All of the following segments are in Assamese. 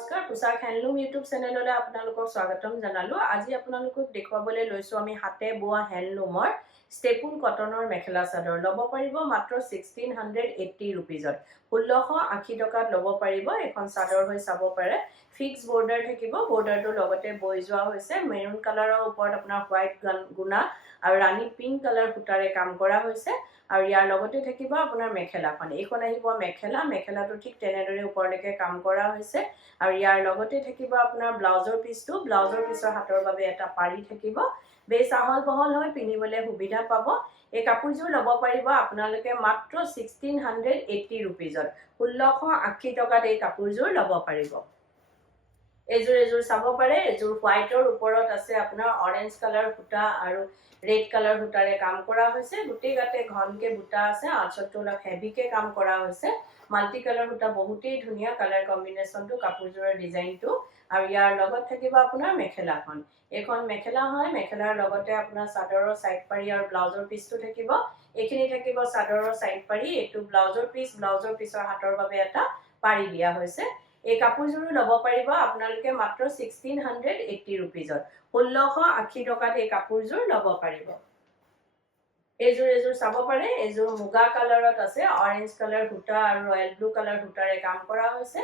নমস্কাৰ পোছাক হেণ্ডলুম ইউটিউব চেনেললৈ আপোনালোকক স্বাগতম জনালো। আজি আপোনালোকক দেখুৱাবলৈ লৈছো আমি হাতে বোৱা হেণ্ডলুমৰ ষ্টেপুল কটনৰ মেখেলা চাদৰ ল'ব পাৰিব মাত্ৰ 1680 ৰুপিজত 1680 টকাত ল'ব পাৰিব। এখন চাদৰ হৈ চাব পাৰে, ফিক্স বৰ্ডাৰ থাকিব, বৰ্ডাৰটোৰ লগতে বৈ যোৱা হৈছে মেৰুন কালাৰৰ ওপৰত আপোনাৰ হোৱাইট গুণা আৰু ৰাণী পিংক কালাৰ সূতাৰে কাম কৰা হৈছে। আৰু ইয়াৰ লগতে থাকিব আপোনাৰ মেখেলাখন, এইখন আহিব মেখেলাটো ঠিক তেনেদৰে ওপৰলৈকে কাম কৰা হৈছে। আৰু ইয়াৰ লগতে থাকিব আপোনাৰ ব্লাউজৰ পিছৰ হাতৰ বাবে এটা পাৰি থাকিব, বেছ আহল বহল হৈ পিন্ধিবলৈ সুবিধা পাব। এই কাপোৰযোৰ ল'ব পাৰিব আপোনালোকে মাত্ৰ 1680 ৰুপিজত 1680 টকাত এই কাপোৰযোৰ ল'ব পাৰিব। এযোৰ চাব পাৰে, এযোৰ হোৱাইটৰ ওপৰত আছে আপোনাৰ অৰেঞ্জ কালাৰ সূতা আৰু ৰেড কালাৰ সূতাৰে কাম কৰা হৈছে। গোটেই গাতে ঘনকে বুটা আছে, আঁচলটো অলপ হেভিকে কাম কৰা হৈছে। মাল্টি কালাৰ সূতা বহুতেই ধুনীয়া কালাৰ কম্বিনেশ্যনটো, কাপোৰযোৰৰ ডিজাইনটো। আৰু ইয়াৰ লগত থাকিব আপোনাৰ মেখেলাখন, এইখন মেখেলা হয়, মেখেলাৰ লগতে আপোনাৰ চাদৰৰ চাইড পাৰি আৰু ব্লাউজৰ পিচটো থাকিব। এইখিনি থাকিব চাদৰৰ চাইড পাৰি, এইটো ব্লাউজৰ পিছৰ হাতৰ বাবে এটা পাৰি দিয়া হৈছে। এই কাপোৰযোৰো ল'ব পাৰিব আপোনালোকে মাত্ৰ 1680 ৰুপিজত 1680 টকাত এই কাপোৰযোৰ ল'ব পাৰিব। এযোৰ চাব পাৰে, এযোৰ মুগা কালাৰত আছে, অৰেঞ্জ কালাৰ সূতা আৰু ৰয়েল ব্লু কালাৰ সূতাৰে কাম কৰা হৈছে।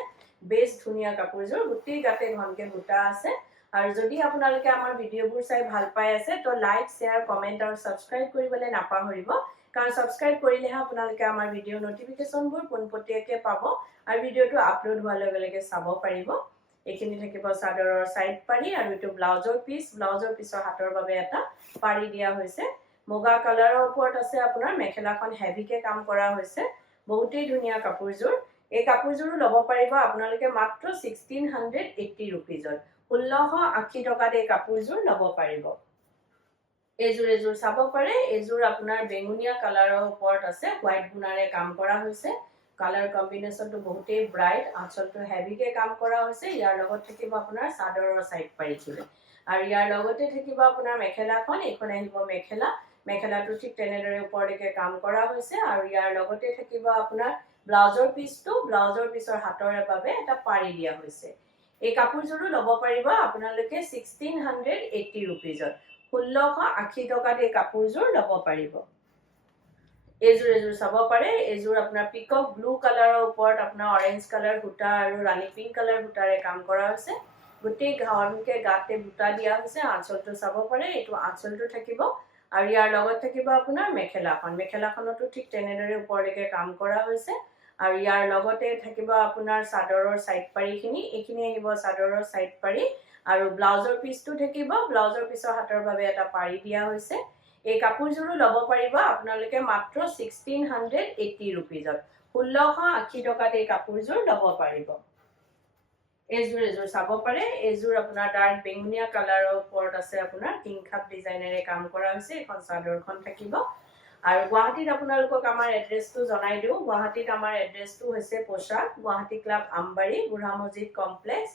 বেছ ধুনীয়া কাপোৰযোৰ, গোটেই গাতে ঘনকে বুটা আছে। আৰু যদি আপোনালোকে আমাৰ ভিডিঅ'বোৰ চাই ভাল পাই আছে তো লাইক, শ্বেয়াৰ, কমেণ্ট আৰু ছাবস্ক্ৰাইব কৰিবলৈ নাপাহৰিব, কাৰণ ছাবস্ক্ৰাইব কৰিলেহে আপোনালোকে আমাৰ ভিডিঅ' নটিফিকেশ্যনবোৰ পোনপটীয়াকৈ পাব আৰু ভিডিঅ'টো আপলোড হোৱাৰ লগে লগে চাব পাৰিব। এইখিনি থাকিব চাদৰৰ চাইড পাৰি আৰু এইটো ব্লাউজৰ পিছৰ হাতৰ বাবে এটা পাৰি দিয়া হৈছে। মুগা কালাৰৰ ওপৰত আছে আপোনাৰ মেখেলাখন হেভিকে কাম কৰা হৈছে, বহুতেই ধুনীয়া কাপোৰযোৰ। এই কাপোৰযোৰো ল'ব পাৰিব আপোনালোকে মাত্ৰ 1680 ৰুপিজত 1680 টকাত এই কাপোৰযোৰ ল'ব পাৰিব। এযোৰ চাব পাৰে, এযোৰ আপোনাৰ বেঙুনীয়া কালাৰৰ ওপৰত আছে, হোৱাইট গুণাৰে কাম কৰা হৈছে। কালাৰ কম্বিনেশ্যনটো বহুতেই ব্ৰাইট, আঁচলটো হেভিকে কাম কৰা হৈছে। ইয়াৰ লগত থাকিব আপোনাৰ চাদৰৰ চাইড পাৰিখিনি আৰু ইয়াৰ লগতে থাকিব আপোনাৰ মেখেলাখন, এইখন আহিব মেখেলাটো ঠিক তেনেদৰে ওপৰলৈকে কাম কৰা হৈছে। আৰু ইয়াৰ লগতে থাকিব আপোনাৰ ব্লাউজৰ পিছৰ হাতৰ বাবে এটা পাৰি দিয়া হৈছে। এই কাপোৰযোৰো ল'ব পাৰিব আপোনালোকে 1680 ৰুপিজত 1680 টকাত এই কাপোৰযোৰ ল'ব পাৰিব। এযোৰ চাব পাৰে, এযোৰ আপোনাৰ পিকক ব্লু কালাৰৰ ওপৰত আপোনাৰ অৰেঞ্জ কালাৰ সূতা আৰু ৰাণী পিংক কালাৰ সূতাৰে কাম কৰা হৈছে। গোটেই ঘনকে গাতে বুটা দিয়া হৈছে, আঁচলটো চাব পাৰে, এইটো আঁচলটো থাকিব। আৰু ইয়াৰ লগত থাকিব আপোনাৰ মেখেলাখনতো ঠিক তেনেদৰে ওপৰলৈকে কাম কৰা হৈছে। আৰু ইয়াৰ লগতে থাকিব আপোনাৰ চাদৰৰ চাইড পাৰিখিনি, এইখিনি আহিব চাদৰৰ চাইড পাৰি আৰু ব্লাউজৰ পিচটো থাকিব, ব্লাউজৰ পিছৰ হাতৰ বাবে এটা পাৰি দিয়া হৈছে। এই কাপোৰযোৰো ল'ব পাৰিব আপোনালোকে মাত্ৰ 1680 ৰুপিজত 1680 টকাত এই কাপোৰযোৰ ল'ব পাৰিব। এযোৰ চাব পাৰে, এযোৰ আপোনাৰ ডাৰ্ক বেঙুনীয়া কালাৰৰ ওপৰত আছে আপোনাৰ কিংখাপ ডিজাইনেৰে কাম কৰা হৈছে। এখন চাদৰখন থাকিব। আৰু গুৱাহাটীত আপোনালোকক আমাৰ এড্ৰেছটো জনাই দিওঁ, গুৱাহাটীত আমাৰ এড্ৰেছটো হৈছে পোচাক, গুৱাহাটী ক্লাব আমবাৰী, বুঢ়া মছজিদ কমপ্লেক্স,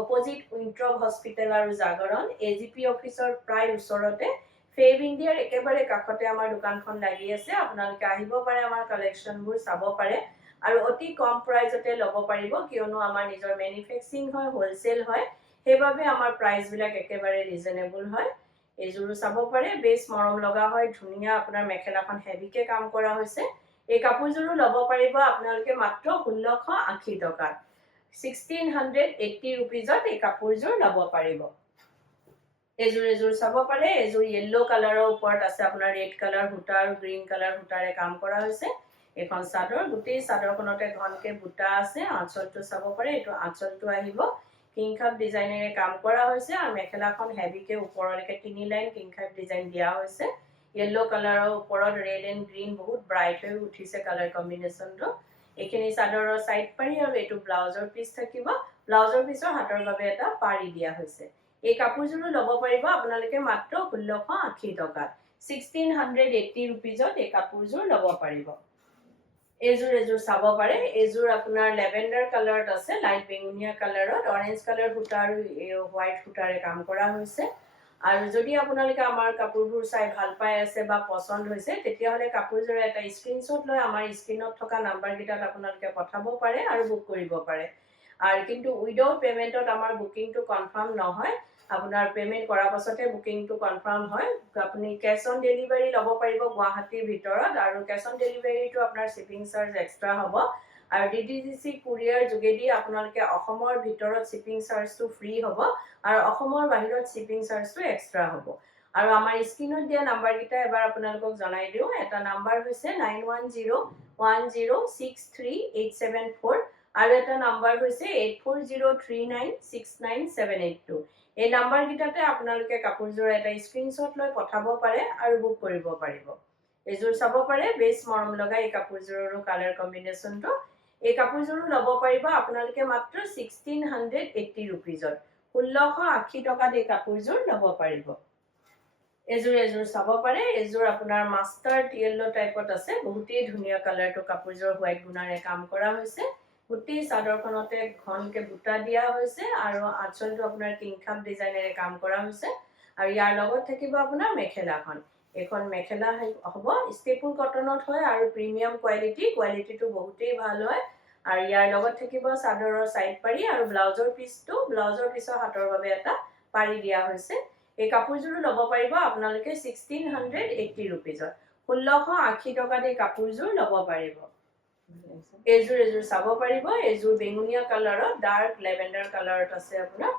অপজিট উইণ্ট্ৰপ হস্পিটেল আৰু জাগৰণ, AGP অফিচৰ প্ৰায় ওচৰতে, ফেব ইণ্ডিয়াৰ একেবাৰে কাষতে আমাৰ দোকানখন লাগি আছে। আপোনালোকে আহিব পাৰে, আমাৰ কালেকশ্যনবোৰ চাব পাৰে আৰু অতি কম প্ৰাইজতে ল'ব পাৰিব, কিয়নো আমাৰ নিজৰ মেনুফেকচাৰিং হয়, হোলচেল হয়, সেইবাবে আমাৰ প্ৰাইচবিলাক একেবাৰে ৰিজনেবল হয়। এইযোৰো চাব পাৰে, বেছ মৰম লগা হয়, ধুনীয়া আপোনাৰ মেখেলাখন হেভিকে কাম কৰা হৈছে। এই কাপোৰযোৰো ল'ব পাৰিব আপোনালোকে মাত্ৰ 1680 টকাত 1680 ৰুপিজত এই কাপোৰযোৰ ল'ব পাৰিব। এযোৰ চাব পাৰে, এযোৰ য়েল্লো কালাৰৰ ওপৰত আছে আপোনাৰ ৰেড কালাৰ সূতা আৰু গ্ৰীণ কালাৰ সূতাৰে কাম কৰা হৈছে। এখন চাদৰ, গোটেই চাদৰখনতে ঘনকে বুটা আছে, আঁচলটো চাব পাৰে, এইটো আঁচলটো আহিব কিংখাপ ডিজাইনেৰে কাম কৰা হৈছে। আৰু মেখেলাখন হেভিকে ওপৰলৈকে 3 লাইন কিংখাপ ডিজাইন দিয়া হৈছে। য়েল্লো কালাৰৰ ওপৰত ৰেড এণ্ড গ্ৰীণ বহুত ব্ৰাইট হৈ উঠিছে কালাৰ কম্বিনেশ্যনটো। এইখিনি চাদৰৰ চাইড পাৰি আৰু এইটো ব্লাউজৰ পিচ থাকিব, ব্লাউজৰ পিছৰ হাতৰ বাবে এটা পাৰি দিয়া হৈছে। এই কাপোৰযোৰো ল'ব পাৰিব আপোনালোকে মাত্ৰ 1680 টকাত 1680 ৰুপিজত এই কাপোৰযোৰ ল'ব পাৰিব। এযোৰ চাব পাৰে, এযোৰ আপোনাৰ লেভেণ্ডাৰ কালাৰত আছে, লাইট বেঙুনীয়া কালাৰত অৰেঞ্জ কালাৰ সূতা আৰু হোৱাইট সূতাৰে কাম কৰা হৈছে। আৰু যদি আপোনালোকে আমাৰ কাপোৰবোৰ চাই ভাল পাই আছে বা পচন্দ হৈছে, তেতিয়াহ'লে কাপোৰযোৰৰ এটা স্ক্ৰীনশ্বট লৈ আমাৰ স্ক্ৰীনত থকা নাম্বাৰকেইটাত আপোনালোকে পঠাব পাৰে আৰু বুক কৰিব পাৰে। আৰু কিন্তু উইদাউট পেমেন্টত আমাৰ বুকিংটো কনফাৰ্ম নহয় আপোনাৰ পেমেন্ট কৰাৰ পাছতে বুকিংটো কনফাৰ্ম হয় আপুনি কেশ অন ডেলিভাৰী ল'ব পাৰিব গুৱাহাটীৰ ভিতৰত আৰু কেশ অন ডেলিভাৰীটো আপোনাৰ শিপিং চাৰ্জ এক্সট্ৰা হ'ব আৰু ডিটিডিসি কুৰিয়াৰ যোগেদি আপোনালোকে অসমৰ ভিতৰত শিপিং চাৰ্জটো ফ্ৰী হ'ব আৰু অসমৰ বাহিৰত শিপিং চাৰ্জটো এক্সট্ৰা হ'ব আৰু আমাৰ স্ক্ৰিনত দিয়া নাম্বাৰ কেইটা এবাৰ আপোনালোকক জনাই দিও এটা নাম্বাৰ হৈছে 9101063874 আৰু এটা নাম্বাৰ হৈছে 8403969782 এই নাম্বাৰ কেইটাতে আপোনালোকে কাপোৰযোৰ এটা স্ক্ৰিনশ্বট লৈ পঠাব পাৰে আৰু বুক কৰিব পাৰিব এযোৰ চাব পাৰে বেছ মৰম লগা এই কাপোৰযোৰৰ কালাৰ কম্বিনেশনটো এই কাপোৰযোৰ ল'ব পাৰিব আপোনালোকে মাত্ৰ 1680 रुपीजত 1680 টকাত এই কাপোৰযোৰ ল'ব পাৰিব এযোৰ চাব পাৰে এযোৰ আপোনাৰ মাষ্টাৰ্ড ইয়েলো টাইপত আছে বহুতেই ধুনীয়া কালাৰটো কাপোৰযোৰ হোৱাইট গুণাৰে কাম কৰা হৈছে গুটি চাদৰখনতে ঘনকে বুটা দিয়া হৈছে আৰু আঁচলটো আপোনাৰ কিংখাপ ডিজাইনেৰে কাম কৰা হৈছে আৰু ইয়াৰ লগত থাকিব আপোনাৰ মেখেলাখন এখন মেখেলা হ'ব ষ্টেপুল কটনত হয় আৰু প্ৰিমিয়াম কোৱালিটিটো বহুতেই ভাল হয় আৰু ইয়াৰ লগত থাকিব চাদৰৰ সাইড পাৰি আৰু ব্লাউজৰ পিছৰ হাতৰ বাবে এটা পাৰি দিয়া হৈছে এই কাপোৰযোৰ ল'ব পাৰিব আপোনালোকে 1680 रुपीजত 1680 টকাত এই কাপোৰযোৰ ল'ব পাৰিব এযোৰ চাব পাৰিব এযোৰ বেঙুনীয়া কালাৰত ডাৰ্ক লেভেণ্ডাৰ কালাৰত আছে আপোনাৰ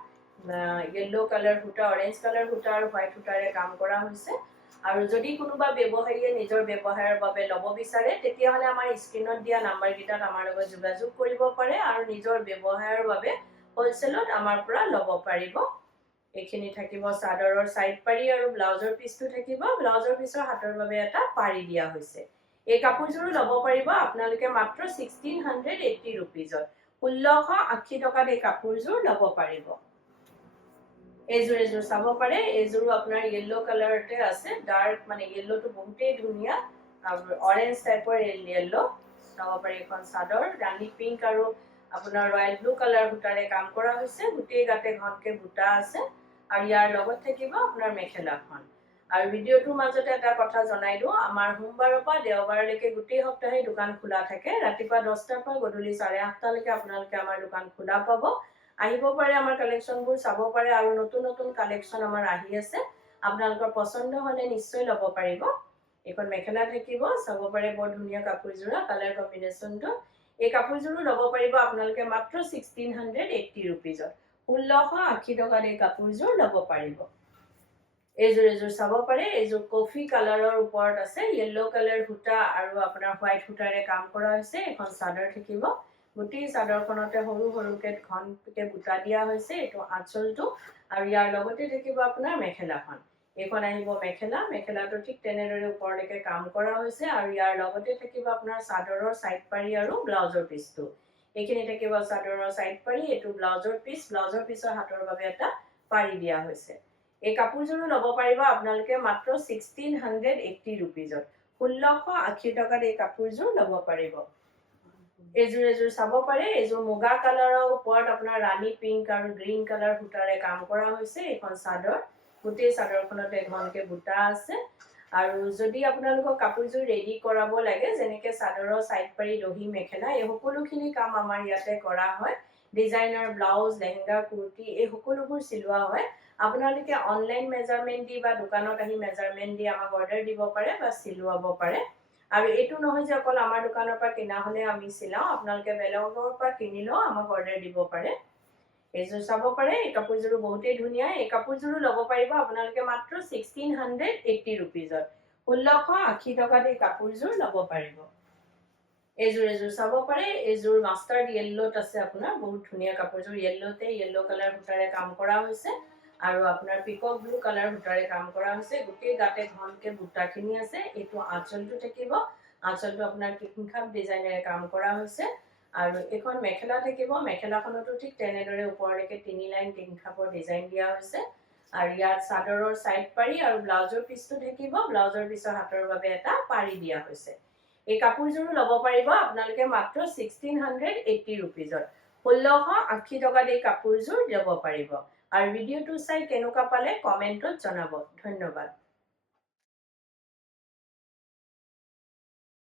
ইয়েলো কালাৰ সূতা অৰেঞ্জ কালাৰ সূতা আৰু হোৱাইট সূতাৰে কাম কৰা হৈছে আৰু যদি কোনোবা ব্যৱসায়ীয়ে নিজৰ ব্যৱসায়ৰ বাবে ল'ব বিচাৰে তেতিয়া হলে আমাৰ স্ক্ৰিনত দিয়া নাম্বাৰ কেইটাত আমাৰ লগত যোগাযোগ কৰিব পাৰে আৰু নিজৰ ব্যৱসায়ৰ বাবে হোলসেলত আমাৰ পৰা ল'ব পাৰিব এখিনি থাকিব চাদৰৰ সাইড পাৰি আৰু ব্লাউজৰ পিছটো থাকিব ব্লাউজৰ পিছৰ হাতৰ বাবে এটা পাৰি দিয়া হৈছে এই কাপোৰযোৰ ল'ব পাৰিব আপোনালোকে মাত্ৰ 1680 रुपीजত 1680 টকাত এই কাপোৰযোৰ ল'ব পাৰিব এযোৰ চাব পাৰে এযোৰ আপোনাৰ ইয়েলো কালাৰতে আছে ডাৰ্ক মানে ইয়েলোটো বহুতেই ধুনীয়া আৰু অৰেঞ্জ টাইপৰ ইয়েলো চাব পাৰি এখন চাদৰ ৰাণী পিংক আৰু আপোনাৰ ৰয়েল ব্লু কালাৰ সূতাৰে কাম কৰা হৈছে গুটেই গাতে ঘনকে বুটা আছে আৰু ইয়াৰ লগত থাকিব আপোনাৰ মেখেলাখন আৰু ভিডিওটোৰ মাজতে এটা কথা জনাই দিও আমাৰ সোমবাৰৰ পৰা দেওবাৰলৈকে গুটেই সপ্তাহে দোকান খোলা থাকে ৰাতিপুৱা 10টাৰ পৰা গধূলি 8:30 লৈকে আপোনালোকে আমাৰ দোকান খোলা পাব আহিব পাৰে আমাৰ কালেকশনবোৰ চাব পাৰে আৰু নতুন কালেকশন আমাৰ আহি আছে আপোনালোকৰ পছন্দ হলে নিশ্চয় ল'ব পাৰিব এখন মেখেলা থাকিব চাব পাৰে বৰ ধুনীয়া কাপোৰযোৰ কালাৰ কম্বিনেশনটো এই কাপোৰযোৰ ল'ব পাৰিব আপোনালোকে মাত্ৰ 1680 रुपीजত 1680 টকাত এই কাপোৰযোৰ ল'ব পাৰিব এযোৰ চাব পাৰে এযোৰ কফি কালাৰৰ ওপৰত আছে ইয়েলো কালাৰ সূতা আৰু আপোনাৰ হোৱাইট সূতাৰে কাম কৰা হৈছে এখন চাদৰ থাকিব গুটি চাদৰখনতে সৰুকে ঘনকে বুটা দিয়া হৈছে এটো আঁচলটো আৰু ইয়াৰ লগতে থাকিব আপোনাৰ মেখেলাখন এখন আহিব মেখেলাটো ঠিক তেনেদৰে ওপৰলৈকে কাম কৰা হৈছে আৰু ইয়াৰ লগতে থাকিব আপোনাৰ চাদৰৰ সাইড পাৰি আৰু ব্লাউজৰ পিছটো এখিনি থাকিব চাদৰৰ সাইড পাৰি এটো ব্লাউজৰ পিছৰ হাতৰ বাবে এটা পাৰি দিয়া হৈছে এই কাপোৰযোৰ ল'ব পাৰিব আপোনালোকে মাত্ৰ 1680 रुपीजত 1680 টকাত এই কাপোৰযোৰ ল'ব পাৰিব এযোৰ চাব পাৰে এযোৰ মুগা কালাৰৰ ওপৰত আপোনাৰ ৰাণী পিংক আৰু গ্ৰীন কালাৰ সূতাৰে কাম কৰা হৈছে এখন চাদৰ গুটেই চাদৰখনতে ঘনকে বুটা আছে আৰু যদি আপোনালোকক কাপোৰযোৰ ৰেডি কৰাব লাগে যেনেকে চাদৰৰ সাইড পাৰি দহি মেখেলা এই সকলোখিনি কাম আমাৰ ইয়াতে কৰা হয় ডিজাইনাৰ ব্লাউজ লেহেঙ্গা কুৰ্তি এই সকলোবোৰ সিলোৱা হয় আপোনালোকে অনলাইন মেজাৰমেন্ট দি বা দোকানত আহি মেজাৰমেন্ট দি আমাক অৰ্ডাৰ দিব পাৰে বা সিলোৱাব পাৰে আৰু এটো নহয় যে অকল আমাৰ দোকানৰ পৰা কিনা হলে আমি সিলাও আপোনালোকে বেলেগৰ পৰা কিনিলেও আমাক অৰ্ডাৰ দিব পাৰে এযোৰ চাব পাৰে এই কাপোৰযোৰ বহুতেই ধুনীয়া এই কাপোৰযোৰ ল'ব পাৰিব আপোনালোকে মাত্ৰ 1680 रुपीजত 1680 টকাত এই কাপোৰযোৰ ল'ব পাৰিব এযোৰ চাব পাৰে এযোৰ মাষ্টাৰ্ড ইয়েলোত আছে আপোনাৰ বহুত ধুনীয়া কাপোৰযোৰ ইয়েলোতে ইয়েলো কালাৰ সূতাৰে কাম কৰা হৈছে আৰু আপোনাৰ পিকক ব্লু কালাৰ সূতাৰে কাম কৰা হৈছে গুটেই গাতে ঘনকে বুটাখিনি আছে এটো আঁচলটো থাকিব আঁচলটো আপোনাৰ কিংখাপ ডিজাইনেৰে কাম কৰা হৈছে আৰু এখন মেখেলা থাকিব মেখেলাখনটো ঠিক তেনেদৰে ওপৰলৈকে 3 লাইন কিংখাপৰ ডিজাইন দিয়া হৈছে আৰু ইয়াত চাদৰৰ সাইড পাৰি আৰু ব্লাউজৰ পিছটো থাকিব ব্লাউজৰ পিছৰ হাতৰ বাবে এটা পাৰি দিয়া হৈছে এই কাপোৰযোৰ ল'ব পাৰিব আপোনালোকে মাত্ৰ 1680 रुपीजত 1680 টকাত এই কাপোৰযোৰ ল'ব পাৰিব আৰু ভিডিওটো চাই কেনেকুৱা পালে কমেন্টত জনাব ধন্যবাদ